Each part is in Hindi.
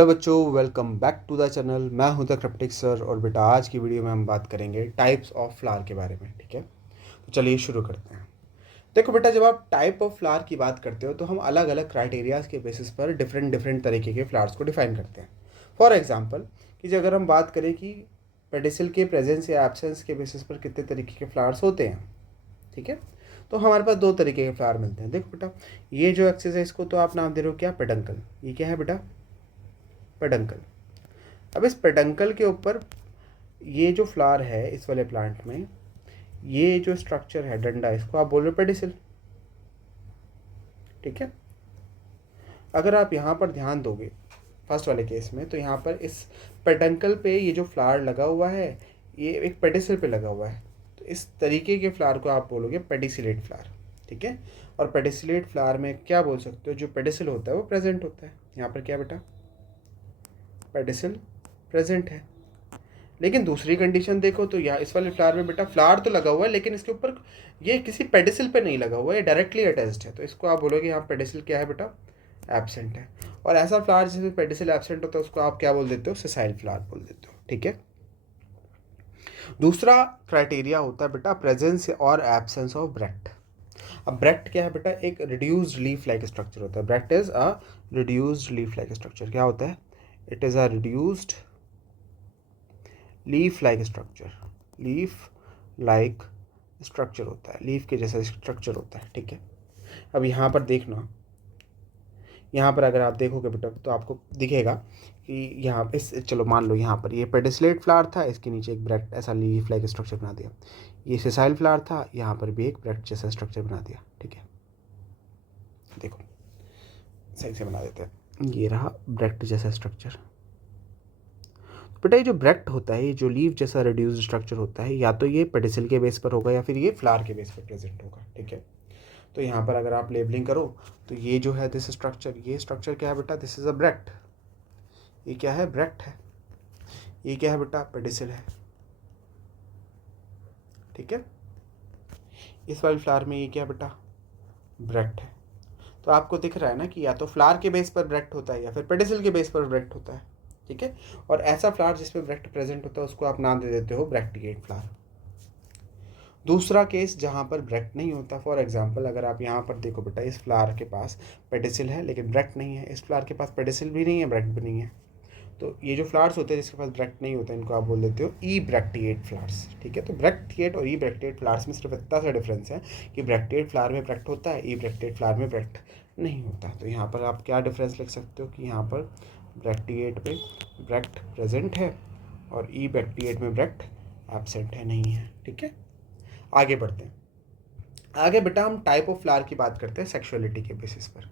हेलो बच्चों, welcome back to the channel. मैं हूं द क्रिप्टिक सर और बेटा आज की वीडियो में हम बात करेंगे टाइप्स ऑफ फ्लावर के बारे में। ठीक है, तो चलिए शुरू करते हैं। देखो बेटा, जब आप टाइप ऑफ फ्लावर की बात करते हो तो हम अलग अलग क्राइटेरियाज के बेसिस पर डिफरेंट डिफरेंट तरीके के फ्लावर्स को डिफाइन करते हैं। फॉर एग्जांपल कि जो अगर हम बात करें कि पेडिसिल के प्रेजेंस या एब्सेंस के बेसिस पर कितने तरीके के फ्लावर्स होते हैं, ठीक है, तो हमारे पास दो तरीके के फ्लावर मिलते हैं। देखो बेटा, ये जो एक्सेस है इसको तो आप नाम दे रहे हो क्या, पेडंकल। ये क्या है बेटा, पेडंकल। अब इस पेडंकल के ऊपर ये जो फ्लावर है इस वाले प्लांट में, ये जो स्ट्रक्चर है डंडा, इसको आप बोल रहे हो पेडिसिल। ठीक है, अगर आप यहाँ पर ध्यान दोगे फर्स्ट वाले केस में, तो यहाँ पर इस पेडंकल पे ये जो फ्लावर लगा हुआ है ये एक पेडिसिल पे लगा हुआ है, तो इस तरीके के फ्लावर को आप बोलोगे पेडिसिलेट फ्लावर। ठीक है, और पेडिसिलेट फ्लावर में क्या बोल सकते हो, जो पेडिसिल होता है वो प्रेजेंट होता है। यहाँ पर क्या बेटा, पेडिसिल प्रेजेंट है। लेकिन दूसरी कंडीशन देखो तो यहाँ इस वाले फ्लावर में बेटा फ्लावर तो लगा हुआ है लेकिन इसके ऊपर ये किसी पेडिसिल पे नहीं लगा हुआ है, ये डायरेक्टली अटैच्ड है, तो इसको आप बोलोगे यहाँ पेडिसिल क्या है बेटा, एब्सेंट है। और ऐसा फ्लावर जिसमें पेडिसिल एब्सेंट होता है उसको आप क्या बोल देते हो, सेसाइल फ्लावर बोल देते हो। ठीक है, दूसरा क्राइटेरिया होता है बेटा प्रेजेंस और एब्सेंस ऑफ ब्रेक्ट। अब ब्रेक्ट क्या है बेटा, एक रिड्यूस्ड लीफ लाइक स्ट्रक्चर होता है। Brecht is a reduced leaf like structure. क्या होता है, it is a reduced leaf like structure. Leaf like structure होता है, लीफ के जैसा स्ट्रक्चर होता है। ठीक है, अब यहाँ पर देखना, यहाँ पर अगर आप देखोगे बेटा तो आपको दिखेगा कि यहाँ इस चलो मान लो यहाँ पर ये पेडिसलेट फ्लावर था, इसके नीचे एक ब्रैक्ट ऐसा लीफ लाइक स्ट्रक्चर बना दिया। ये सेसाइल फ्लावर था, यहाँ पर भी एक ब्रैक्ट जैसा स्ट्रक्चर बना दिया। ठीक है, देखो सही से बना देते हैं, ये रहा ब्रैक्ट जैसा स्ट्रक्चर। बेटा ये जो ब्रेक्ट होता है, ये जो लीफ जैसा रिड्यूस्ड स्ट्रक्चर होता है, या तो ये पेडिसिल के बेस पर होगा या फिर ये फ्लावर के बेस पर प्रेजेंट होगा। ठीक है, तो यहाँ पर अगर आप लेबलिंग करो तो ये जो है दिस स्ट्रक्चर, ये स्ट्रक्चर क्या है बेटा, दिस इज अ ब्रेक्ट। ये क्या है, ब्रेक्ट है। ये क्या है बेटा, पेडिसिल है। ठीक है, इस वाले फ्लावर में ये क्या बेटा, ब्रेक्ट है। तो आपको दिख रहा है ना कि या तो फ्लावर के बेस पर ब्रेक्ट होता है या फिर पेडिसिल के बेस पर ब्रेक्ट होता है। ठीक है, और ऐसा फ्लावर जिसमें ब्रेक्ट प्रेजेंट होता है उसको आप नाम दे देते हो ब्रेक्टिएट फ्लावर। दूसरा केस जहाँ पर ब्रेक्ट नहीं होता, फॉर एग्जांपल अगर आप यहाँ पर देखो बेटा, इस फ्लावर के पास पेडिसिल है लेकिन ब्रेक्ट नहीं है, इस फ्लावर के पास पेडिसिल भी नहीं है, ब्रेक्ट भी नहीं है, तो ये जो फ्लावर्स होते हैं जिसके पास ब्रेक्ट नहीं होता इनको आप बोल देते हो ई ब्रेक्टिएट फ्लावर्स। ठीक है, तो ब्रेक्टिएट और ई ब्रेक्टिएट फ्लावर्स में सिर्फ इतना सा डिफरेंस है कि ब्रेक्टिएट फ्लावर में ब्रेक्ट होता है, ई ब्रेक्टिएट फ्लावर में ब्रेक्ट नहीं होता। तो यहाँ पर आप क्या डिफरेंस लिख सकते हो कि यहाँ पर ब्रेक्टिएट में ब्रेक्ट प्रेजेंट है और ई ब्रेक्टिएट में ब्रेक्ट एब्सेंट है, नहीं है। ठीक है, आगे बढ़ते हैं। आगे बेटा हम टाइप ऑफ फ्लावर की बात करते हैं सेक्सुअलिटी के बेसिस पर।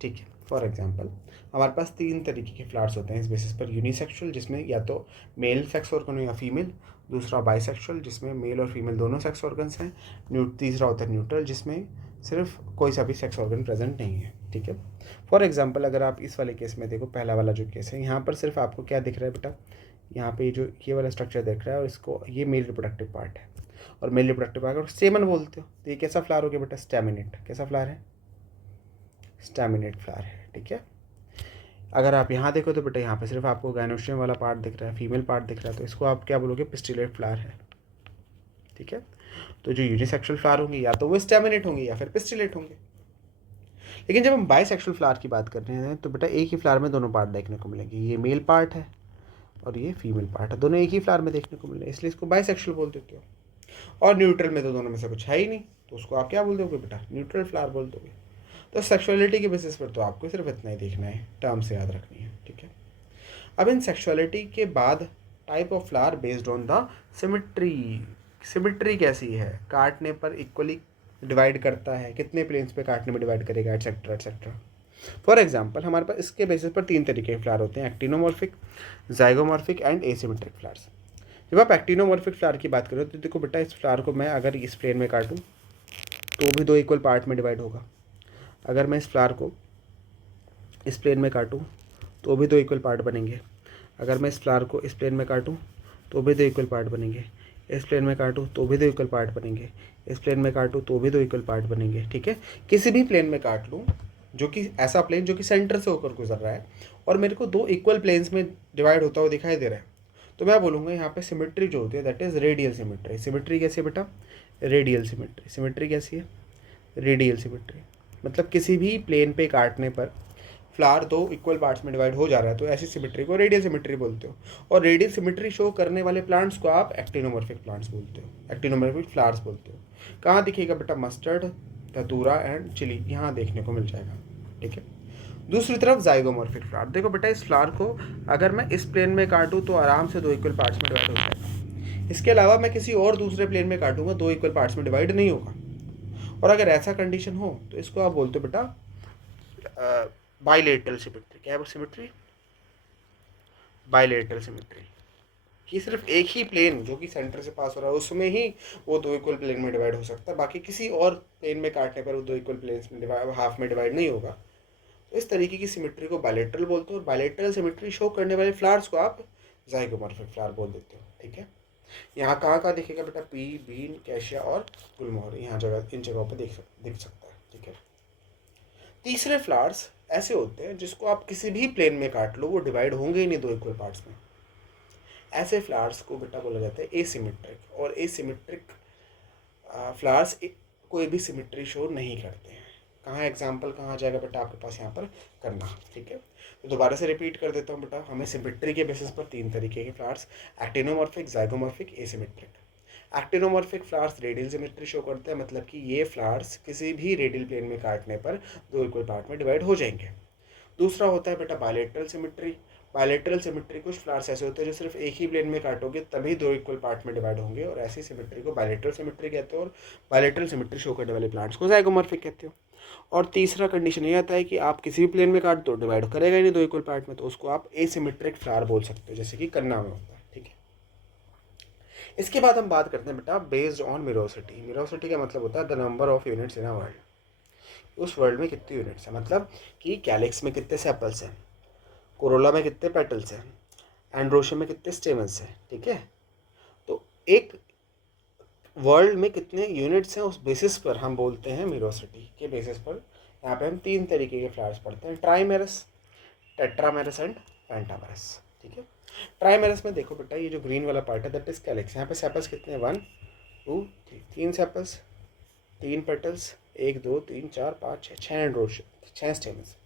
ठीक है, फॉर एग्जांपल हमारे पास तीन तरीके के फ्लावर्स होते हैं इस बेसिस पर। यूनिसेक्सुअल जिसमें या तो मेल सेक्स ऑर्गन हो या फीमेल, दूसरा बाइसेक्सुअल जिसमें मेल और फीमेल दोनों सेक्स ऑर्गन्स हैं, तीसरा होता है न्यूट्रल जिसमें सिर्फ कोई सा भी सेक्स ऑर्गन प्रेजेंट नहीं है। ठीक है, फॉर एग्जाम्पल अगर आप इस वाले केस में देखो, पहला वाला जो केस है, यहाँ पर सिर्फ आपको क्या दिख रहा है बेटा, यहाँ पे जो ये वाला स्ट्रक्चर दिख रहा है और इसको ये मेल रिप्रोडक्टिव पार्ट है और मेल रिप्रोडक्टिव पार्ट और सेमन बोलते हो, तो ये कैसा फ्लावर हो गया बेटा, स्टैमिनेट। कैसा फ्लावर है, स्टैमिनेट फ्लावर है। ठीक है, अगर आप यहाँ देखो तो बेटा यहाँ पे सिर्फ आपको गाइनोस्ट्रियम वाला पार्ट दिख रहा है, फीमेल पार्ट दिख रहा है, तो इसको आप क्या बोलोगे, पिस्टिलेट फ्लावर है। ठीक है, तो जो यूनिसेक्सुअल फ्लावर होंगे या तो वो स्टैमिनेट होंगे या फिर पिस्टिलेट होंगे। लेकिन जब हम बाइसेक्सुअल फ्लावर की बात कर रहे हैं तो बेटा एक ही फ्लावर में दोनों पार्ट देखने को मिलेंगे, ये मेल पार्ट है और ये फीमेल पार्ट है, दोनों एक ही फ्लावर में देखने को मिले, इसलिए इसको बाइसेक्सुअल बोल देते हो। और न्यूट्रल में तो दोनों में से कुछ है ही नहीं, तो उसको आप क्या बोल दोगे बेटा, न्यूट्रल फ्लावर बोल दोगे। तो सेक्सुअलिटी के बेसिस पर तो आपको सिर्फ इतना ही देखना है, टर्म से याद रखनी है। ठीक है, अब इन सेक्सुअलिटी के बाद type of flower based on the symmetry. Symmetry कैसी है, काटने पर इक्वली डिवाइड करता है, कितने प्लेन्स पे काटने में डिवाइड करेगा, एटसेट्रा एटसेट्रा। फॉर एग्जाम्पल हमारे पास इसके बेसिस पर तीन तरीके के फ्लावर होते हैं, actinomorphic, zygomorphic and asymmetric flowers. जब आप एक्टिनोमॉर्फिक फ्लावर की बात करो तो देखो बेटा, इस फ्लावर को मैं अगर इस प्लेन में काटूँ तो भी दो इक्वल पार्ट में डिवाइड होगा, अगर मैं इस फ्लावर को इस प्लेन में काटूँ तो भी दो इक्वल पार्ट बनेंगे, अगर मैं इस फ्लावर को इस प्लेन में काटूँ तो भी दो इक्वल पार्ट बनेंगे, इस प्लेन में काटूँ तो भी दो इक्वल पार्ट बनेंगे, इस प्लेन में काटूँ तो भी दो इक्वल पार्ट बनेंगे। ठीक है, किसी भी प्लेन में काट लूँ जो कि ऐसा प्लेन जो कि सेंटर से होकर गुजर रहा है और मेरे को दो इक्वल प्लेन्स में डिवाइड होता हुआ दिखाई दे रहा है, तो मैं बोलूँगा यहाँ पे सिमेट्री जो होती है that is radial symmetry. Symmetry कैसी है बेटा? Radial symmetry. सिमेट्री कैसी है? Radial symmetry. मतलब किसी भी प्लेन पे काटने पर फ्लावर दो इक्वल पार्ट्स में डिवाइड हो जा रहा है, तो ऐसी सिमेट्री को रेडियल सिमेट्री बोलते हो। और रेडियल सिमेट्री शो करने वाले प्लांट्स को आप एक्टिनोमॉर्फिक प्लांट्स बोलते हो, एक्टिनोमॉर्फिक फ्लावर्स बोलते हो। कहाँ दिखेगा बेटा? मस्टर्ड, धतूरा एंड चिली, यहाँ देखने को मिल जाएगा। ठीक है। दूसरी तरफ जाइगोमॉर्फिक फ्लावर, देखो बेटा इस फ्लावर को अगर मैं इस प्लेन में काटूँ तो आराम से दो इक्वल पार्ट्स में डिवाइड हो जाएगा। इसके अलावा मैं किसी और दूसरे प्लेन में काटूंगा, दो इक्वल पार्ट्स में डिवाइड नहीं होगा। और अगर ऐसा कंडीशन हो तो इसको आप बोलते हो बेटा बाइलेटरल सिमेट्री। क्या है वो सिमेट्री? बाइलेटरल सिमेट्री, कि सिर्फ एक ही प्लेन जो कि सेंटर से पास हो रहा है उसमें ही वो दो इक्वल प्लेन में डिवाइड हो सकता है, बाकी किसी और प्लेन में काटने पर वो दो इक्वल प्लेन्स में हाफ में डिवाइड नहीं होगा। तो इस तरीके की सिमेट्री को बाइलेटरल बोलते हो। और बाइलेटरल सिमेट्री शो करने वाले फ्लावर्स को आप जाइगोमॉर्फिक फ्लावर बोल देते हो। ठीक है। यहाँ कहाँ दिखेगा बेटा? पी, बीन, कैशिया और गुलमोहर, यहाँ जगह इन जगहों पर दिख सकता है। ठीक है। तीसरे फ्लावर्स ऐसे होते हैं जिसको आप किसी भी प्लेन में काट लो वो डिवाइड होंगे ही नहीं दो इक्वल पार्ट्स में। ऐसे फ्लावर्स को बेटा बोला जाता है एसिमेट्रिक। और एसिमेट्रिक फ्लावर्स कोई भी सिमेट्री शो नहीं करते हैं। कहाँ एग्जाम्पल कहाँ जाएगा बेटा? आपके पास यहाँ पर करना। ठीक है। तो दोबारा से रिपीट कर देता हूँ बेटा, हमें सिमेट्री के बेसिस पर तीन तरीके के flowers, actinomorphic, zygomorphic, asymmetric. Actinomorphic flowers radial symmetry show करते हैं, मतलब कि ये फ्लावर्स किसी भी रेडियल प्लेन में काटने पर दो इक्वल पार्ट में डिवाइड हो जाएंगे। दूसरा होता है बेटा बायलैटरल सिमेट्री। बायलैटरल सिमेट्री कुछ फ्लावर्स ऐसे होते हैं जो सिर्फ एक ही प्लेन में काटोगे तभी दो इक्वल पार्ट में डिवाइड होंगे, और ऐसी सिमेट्री को बायलैटरल सिमेट्री कहते हो। और बायलैटरल सिमेट्री शो करने वाले प्लांट्स को जाइगोमॉर्फिक कहते हो। और तीसरा कंडीशन ये आता है कि आप किसी भी प्लेन में काट दो डिवाइड करेगा ही नहीं दो इक्वल पार्ट में, तो उसको आप एसिमेट्रिक फ्लावर बोल सकते हो, जैसे कि कन्ना में होता है। ठीक है। इसके बाद हम बात करते हैं बेटा बेस्ड ऑन मिरोसिटी। मिरोसिटी का मतलब होता है the number of units in a world. उस वर्ल्ड में कितने यूनिट्स हैं, मतलब कि कैलिक्स में कितने सेपल्स हैं, कोरोला में कितने पेटल्स हैं, एंड्रोशियम में कितने स्टेमन्स हैं। ठीक है। तो एक वर्ल्ड में कितने यूनिट्स हैं उस बेसिस पर हम बोलते हैं मिरोसिटी के बेसिस पर। यहाँ पे हम तीन तरीके के फ्लावर्स पढ़ते हैं, ट्राइमेरस, टेट्रामेरस एंड पेंटामेरस। ठीक है। ट्राइमेरस में देखो बेटा ये जो ग्रीन वाला पार्ट है दैट इज कैलिक्स। यहाँ पे सेपल्स कितने हैं? 1 2 3, तीन सेपल्स, तीन पेटल्स, 1 2 3 4 5 6, 6 एंड्रोशियम, 6 स्टेमन्स।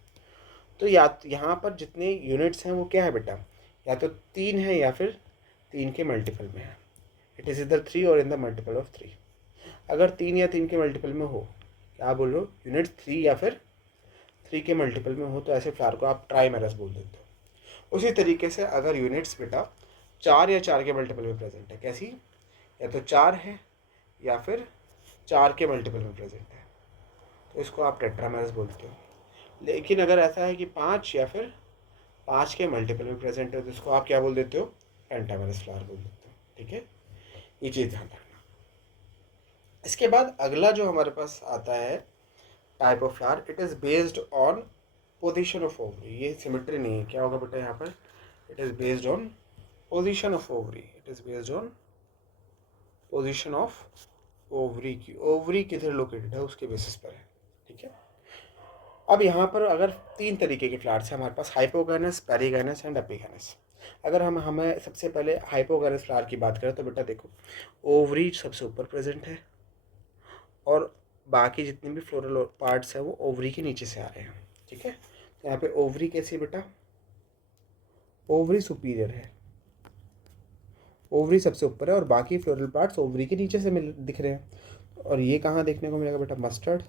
तो यहाँ पर जितने यूनिट्स हैं वो क्या है बेटा? या तो तीन है या फिर तीन के मल्टीपल में है। इट इज़ इधर 3 और इन द मल्टीपल ऑफ 3। अगर तीन या तीन के मल्टीपल में हो, क्या बोल रहे हो? यूनिट 3 या फिर 3 के मल्टीपल में हो, तो ऐसे फ्लावर को आप ट्राइमेरस बोल देते हो। उसी तरीके से अगर यूनिट्स बेटा 4 या 4 के मल्टीपल में प्रेजेंट है, कैसी? या तो 4 है या फिर 4 के मल्टीपल में प्रेजेंट है, तो इसको आप टेट्रामेरस बोलते हो। लेकिन अगर ऐसा है कि 5 या फिर 5 के मल्टीपल में प्रेजेंट है, तो इसको आप क्या बोल देते हो? पेंटामेरस फ्लावर बोल देते हो। ठीक है। ये चीज़ ध्यान रखना। इसके बाद अगला जो हमारे पास आता है type of flower, it is based on position of ovary. ये सिमेट्री नहीं है, क्या होगा बेटा यहाँ पर? It is based on position of ovary. It is based on position of ovary की, ओवरी किधर लोकेटेड है उसके बेसिस पर है। ठीक है। अब यहाँ पर अगर तीन तरीके के फ्लावर्स हैं हमारे पास, हाइपोगैनस, पेरीगैनस एंड एपिगैनस। अगर हमें सबसे पहले हाइपोगैनस फ्लावर की बात करें तो बेटा देखो ओवरी सबसे ऊपर प्रेजेंट है और बाकी जितने भी फ्लोरल पार्ट्स हैं वो ओवरी के नीचे से आ रहे हैं। ठीक है। तो यहाँ पे ओवरी कैसी है बेटा? ओवरी सुपीरियर है, ओवरी सबसे ऊपर है और बाकी फ्लोरल पार्ट्स ओवरी के नीचे से दिख रहे हैं। और ये कहाँ देखने को मिलेगा बेटा? Mustard,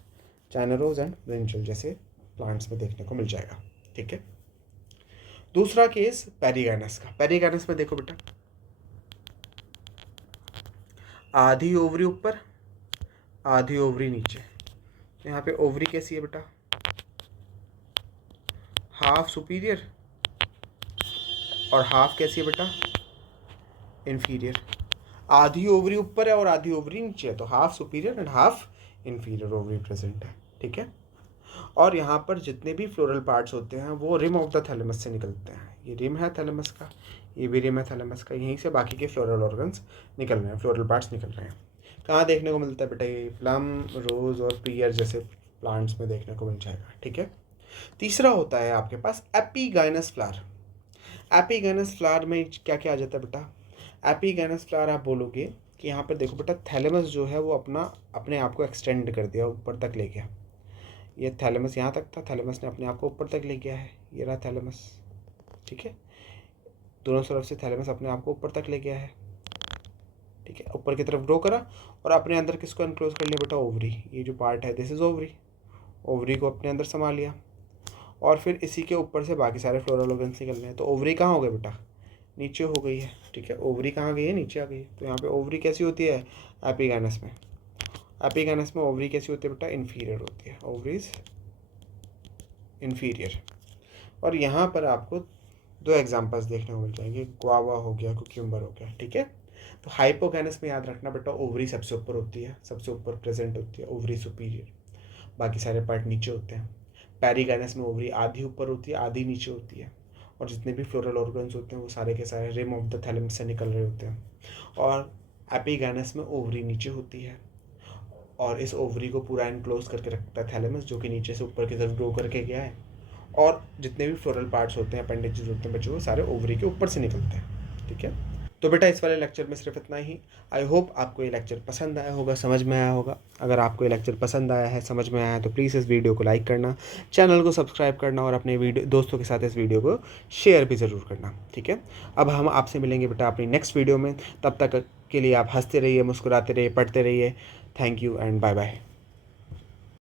China rose and brinjal जैसे प्लांट्स में देखने को मिल जाएगा। ठीक है। दूसरा केस पेरीगैनस का। पेरीगैनस में देखो बेटा आधी ओवरी ऊपर, आधी ओवरी नीचे। तो यहाँ पे ओवरी कैसी है बेटा? हाफ सुपीरियर और हाफ कैसी है बेटा? इन्फीरियर। आधी ओवरी ऊपर है और आधी ओवरी नीचे है, तो half superior and half inferior ovary present है। ठीक है। और यहाँ पर जितने भी फ्लोरल पार्ट्स होते हैं वो रिम ऑफ द थैलेमस से निकलते हैं। ये रिम है थैलेमस का, ये भी रिम है थैलेमस का, यहीं से बाकी के फ्लोरल ऑर्गन्स निकल रहे हैं, फ्लोरल पार्ट्स निकल रहे हैं। कहाँ देखने को मिलता है बेटा? ये प्लम, रोज़ और पियर जैसे प्लांट्स में देखने को मिल जाएगा। ठीक है। तीसरा होता है आपके पास एपिगाइनस फ्लावर। एपिगाइनस फ्लावर में क्या क्या आ जाता है बेटा? एपिगाइनस फ्लावर आप बोलोगे कि यहाँ पर देखो बेटा, थैलेमस जो है वो अपने आप को एक्सटेंड कर दिया, ऊपर तक ले गया। ये थैलेमस यहाँ तक था, थैलेमस ने अपने आप को ऊपर तक ले गया है, ये रहा थैलेमस, ठीक है। दोनों तरफ से थैलेमस अपने आप को ऊपर तक ले गया है, ठीक है, ऊपर की तरफ ग्रो करा और अपने अंदर किसको एनक्लोज कर लिया बेटा? ओवरी। ये जो पार्ट है दिस इज ओवरी, ओवरी को अपने अंदर संभाल लिया। और फिर इसी के ऊपर से बाकी सारे फ्लोरल ऑर्गन्स निकलने हैं। तो ओवरी कहाँ हो गए बेटा? नीचे हो गई है, ठीक है। ओवरी कहाँ गई है? नीचे आ गई है। तो यहाँ पे ओवरी कैसी होती है? एपिगाइनस में, एपिगाइनस में ओवरी कैसी होती है बेटा? इन्फीरियर होती है, ओवरीज इन्फीरियर। और यहाँ पर आपको दो एग्जांपल्स देखने को मिल जाएंगे, ग्वावा हो गया, कुक्यूम्बर हो गया, ठीक है। तो हाइपोगैनस में याद रखना बेटा, ओवरी सबसे ऊपर होती है, सबसे ऊपर प्रेजेंट होती है, ओवरी सुपीरियर, बाकी सारे पार्ट नीचे होते हैं। पेरिगैनस में ओवरी आधी ऊपर होती है, आधी नीचे होती है, और जितने भी फ्लोरल ऑर्गन्स होते हैं वो सारे के सारे रिम ऑफ द थैलेमस से निकल रहे होते हैं। और एपिगैनस में ओवरी नीचे होती है और इस ओवरी को पूरा इनक्लोज करके रखता है थैलेमस, जो कि नीचे से ऊपर की तरफ ग्रो करके गया है। और जितने भी फ्लोरल पार्ट्स होते हैं, अपेंडेजेस होते हैं बच्चों, वो सारे ओवरी के ऊपर से निकलते हैं, ठीक है। तो बेटा इस वाले लेक्चर में सिर्फ इतना ही। आई होप आपको ये लेक्चर पसंद आया होगा, समझ में आया होगा। अगर आपको ये लेक्चर पसंद आया है, समझ में आया है, तो प्लीज़ इस वीडियो को लाइक करना, चैनल को सब्सक्राइब करना और अपने दोस्तों के साथ इस वीडियो को शेयर भी ज़रूर करना, ठीक है। अब हम आपसे मिलेंगे बेटा अपनी नेक्स्ट वीडियो में। तब तक के लिए आप हंसते रहिए, मुस्कुराते रहिए, पढ़ते रहिए। Thank you and bye bye.